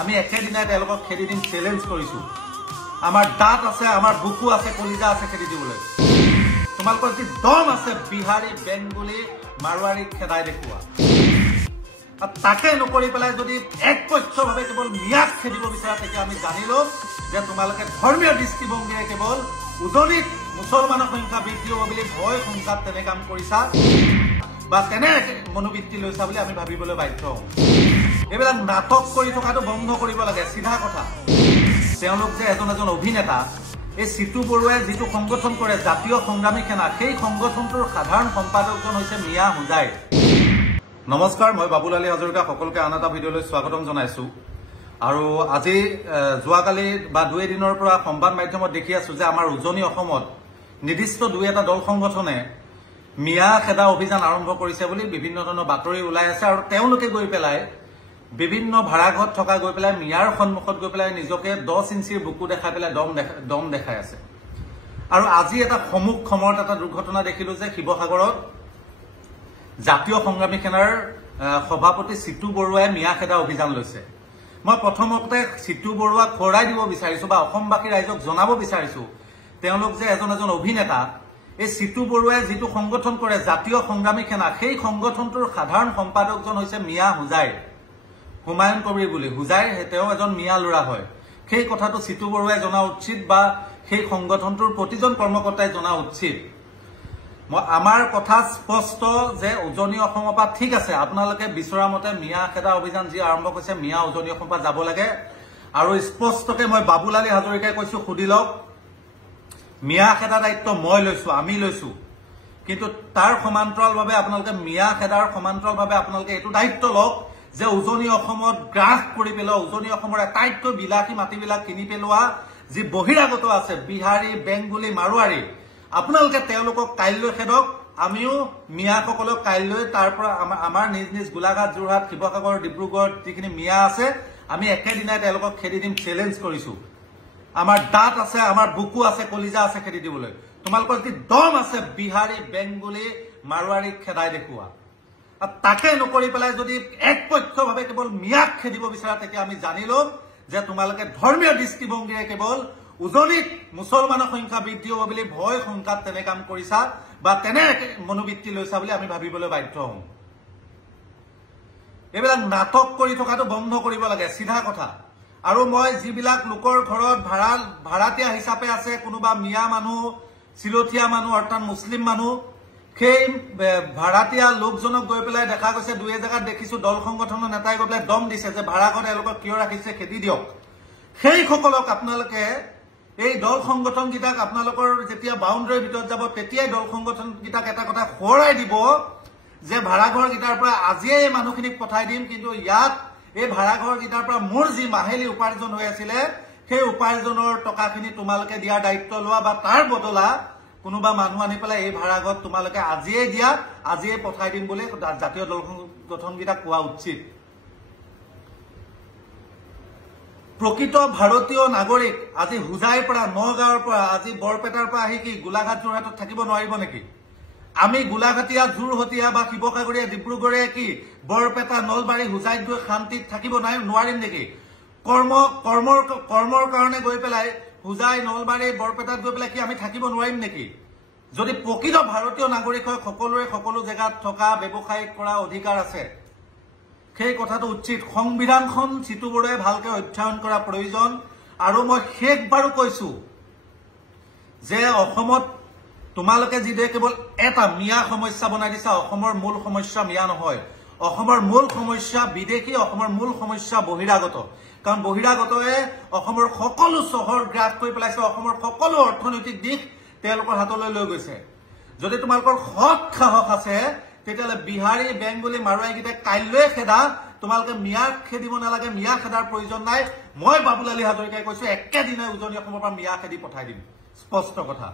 আমি একেদিনাই তেওঁলোকক খেদি দিম চ্যালেঞ্জ কৰিছো আমাৰ দাঁত আছে আমাৰ বুকু আছে কলিজা আছে খেদি দিবলৈ তোমালোকৰ যি দম আছে বিহাৰী বেংগলী মাৰোৱাৰী খেদাই দেখুৱা তাকে নকৰি পেলাই যদি একপক্ষভাৱে কেৱল মিয়াক খেদিব বিচাৰা তেতিয়া আমি জানিলো যে তোমালোকে ধৰ্মীয় দৃষ্টিভংগীৰে কেৱল উজনিত মুছলমানৰ সংখ্যা বৃদ্ধি হ'ব বুলি ভয় সংঘাত তেনে কাম কৰিছা বা তেনে মনোবৃত্তি লৈছা বুলি আমি ভাবিবলৈ বাধ্য হওঁ এইবিলাক নাটক কৰি থকাটো বন্ধ কৰিব লাগে সিধা কথা তেওঁলোক যে এজন অভিনেতা এই সিতু বৰুৱাই যিটো সংগঠন কৰে জাতীয় সংগ্ৰামী সেনা সেই সংগঠনটোৰ সাধাৰণ সম্পাদকজন হৈছে মিয়া হুজাই নমস্কাৰ মই বাবুল আলী হাজৰিকা সকলোকে আন এটা ভিডিঅ'লৈ স্বাগতম জনাইছো আৰু আজি যোৱাকালি বা দুই দিনৰ পৰা সংবাদ মাধ্যমত দেখি আছো যে আমাৰ উজনি অসমত নিৰ্দিষ্ট দুই এটা দল সংগঠনে মিয়া খেদা অভিযান আৰম্ভ কৰিছে বুলি বিভিন্ন ধৰণৰ বাতৰি ওলাই আছে আৰু তেওঁলোকে গৈ পেলাই বিভিন্ন ভাড়াঘৰত থকা গৈ পেলাই মিয়াৰ সন্মুখত গৈ পেলাই নিজকে 10 ইঞ্চিৰ বুকু দেখাই পেলাই দম দেখাই আছে আৰু আজি এটা সমুখ খমৰত এটা দুৰ্ঘটনা দেখিলো যে শিৱসাগৰত জাতীয় সংগ্ৰামী সেনাৰ সভাপতি সিতু বৰুৱাই মিয়া খেদা অভিযান লৈছে মই প্ৰথমতে সিতু বৰুৱাক খৰাই দিব বিচাৰিছো বা অসমবাসী ৰাইজক জনাব বিচাৰিছো তেওঁলোক যে এজন অভিনেতা এই সিতু বৰুৱাই যিটো সংগঠন কৰে জাতীয় সংগ্ৰামী সেনা সেই সংগঠনটোৰ সাধাৰণ সম্পাদকজন হৈছে মিয়া হুজাই হুমায়ুন কবিৰ বুলি হুজাই তেওঁ এজন মিয়া লৰা হয় সেই কথাটো সিতু বৰুৱাই জনা উচিত বা সেই সংগঠনটোৰ প্ৰতিজন কৰ্মকৰ্তাই জনা উচিত আমাৰ কথা স্পষ্ট যে উজনি অসমৰ পৰা ঠিক আছে আপোনালোকে বিচৰা মতে মিয়া খেদা অভিযান যি আৰম্ভ কৰিছে মিয়া উজনি অসমৰ পৰা যাব লাগে আৰু স্পষ্টকে মই বাবুল আলী হাজৰিকাই কৈছো সুধি লওক মিয়া খেদা দায়িত্ব মই লৈছো আমি লৈছো কিন্তু তাৰ সমান্তৰালভাৱে আপোনালোকে মিয়া খেদাৰ সমান্তৰালভাৱে আপোনালোকে এইটো দায়িত্ব লওক যে উজনি অসমত গ্ৰাস কৰি পেলোৱা উজনি অসমৰ আটাইতকৈ বিলাসী মাটিবিলাক কিনি পেলোৱা যি বহিৰাগত আছে বিহাৰী বেংগলী মাৰোৱাৰী আপোনালোকে তেওঁলোকক কাইলৈ খেদক আমিও মিয়াসকলক কাইলৈ তাৰ পৰা আমাৰ নিজ গোলাঘাট যোৰহাট শিৱসাগৰ ডিব্ৰুগড় যিখিনি মিয়া আছে আমি একেদিনাই তেওঁলোকক খেদি দিম চ্যালেঞ্জ কৰিছো আমাৰ দাঁত আছে আমাৰ বুকু আছে কলিজা আছে খেদি দিবলৈ তোমালোকৰ যি দম আছে বিহাৰী বেংগলী মাৰোৱাৰী খেদাই দেখুৱা তাকে নকৰি পেলাই যদি একপক্ষভাৱে কেৱল মিয়াক খেদিব বিচাৰা তেতিয়া আমি জানিলো যে তোমালোকে ধৰ্মীয় দৃষ্টিভংগীৰে কেৱল উজনিত মুছলমানৰ সংখ্যা বৃদ্ধি হ'ব বুলি ভয় সংঘাত তেনে কাম কৰিছা বা তেনে মনোবৃত্তি লৈছা বুলি আমি ভাবিবলৈ বাধ্য হওঁ এইবিলাক নাটক কৰি থকাটো বন্ধ কৰিব লাগে সিধা কথা আৰু মই যিবিলাক লোকৰ ঘৰত ভাড়াতীয়া হিচাপে আছে কোনোবা মিয়া মানুহ চিলঠীয়া মানুহ অৰ্থাৎ মুছলিম মানুহ সেই ভাড়াতীয়া লোকজনক গৈ পেলাই দেখা গৈছে দুই জেগাত দেখিছো দল সংগঠনৰ নেতাই গৈ পেলাই দম দিছে যে ভাড়াঘৰত এওঁলোকক কিয় ৰাখিছে খেদি দিয়ক সেইসকলক আপোনালোকে এই দল সংগঠন গীতাক আপোনালোকৰ যেতিয়া বাউণ্ডাৰীৰ ভিতৰত যাব তেতিয়াই দল সংগঠন গীতাক এটা কথা খৰাই দিব যে ভাড়াঘৰ গীতাৰ পৰা আজিয়ে এই মানুহখিনিক পঠাই দিম কিন্তু ইয়াত এই ভাড়াঘৰ গীতাৰ পৰা মোৰ যি মাহেলী উপাৰ্জন হৈ আছিলে সেই উপাৰ্জনৰ টকাখিনি তোমালোকে দিয়াৰ দায়িত্ব লোৱা বা তাৰ বদলা কোনোবা মানুহ আনি পেলাই এই ভাড়াঘৰত তোমালোকে আজিয়ে দিয়া আজিয়ে পঠাই দিম বুলি জাতীয় দল সংগঠন গীতাক কোৱা উচিত প্ৰকৃত ভাৰতীয় নাগৰিক আজি হুজাইৰ পৰা নগাঁৱৰ পৰা আজি বৰপেটাৰ পৰা আহি কি গোলাঘাট যোৰহাটত থাকিব নোৱাৰিব নেকি আমি গোলাঘাটীয়া যোৰহটীয়া বা শিৱসাগৰীয়া ডিব্ৰুগড়ে কি বৰপেটা নলবাৰী হুজাইত গৈ শান্তিত থাকিব নোৱাৰিম নেকি কৰ্মৰ কাৰণে গৈ পেলাই হুজাই নলবাৰী বৰপেটাত গৈ পেলাই কি আমি থাকিব নোৱাৰিম নেকি যদি প্ৰকৃত ভাৰতীয় নাগৰিক হয় সকলোৰে সকলো জেগাত থকা ব্যৱসায়িক কৰা অধিকাৰ আছে সেই কথাটো উচিত সংবিধানখন সিতু বৰুৱাই ভালকে অধ্যয়ন কৰা প্ৰয়োজন আৰু মই শেষবাৰো কৈছো যে অসমত তোমালোকে যিদৰে কেৱল এটা মিয়া সমস্যা বনাই দিছা অসমৰ মূল সমস্যা মিয়া নহয় অসমৰ মূল সমস্যা বিদেশী অসমৰ মূল সমস্যা বহিৰাগত কাৰণ বহিৰাগতয়ে অসমৰ সকলো চহৰ গ্ৰাস কৰি পেলাইছে অসমৰ সকলো অৰ্থনৈতিক দিশ তেওঁলোকৰ হাতলৈ লৈ গৈছে যদি তোমালোকৰ সৎ সাহস আছে তেতিয়ালে বিহাৰী বেংগলী মাৰোৱাৰীকেইটা কাইলৈ খেদা তোমালোকে মিয়াক খেদিব নালাগে মিয়া খেদাৰ প্ৰয়োজন নাই মই বাবুল আলী হাজৰিকাই কৈছো একেদিনাই উজনি অসমৰ পৰা মিয়া খেদি পঠাই দিম স্পষ্ট কথা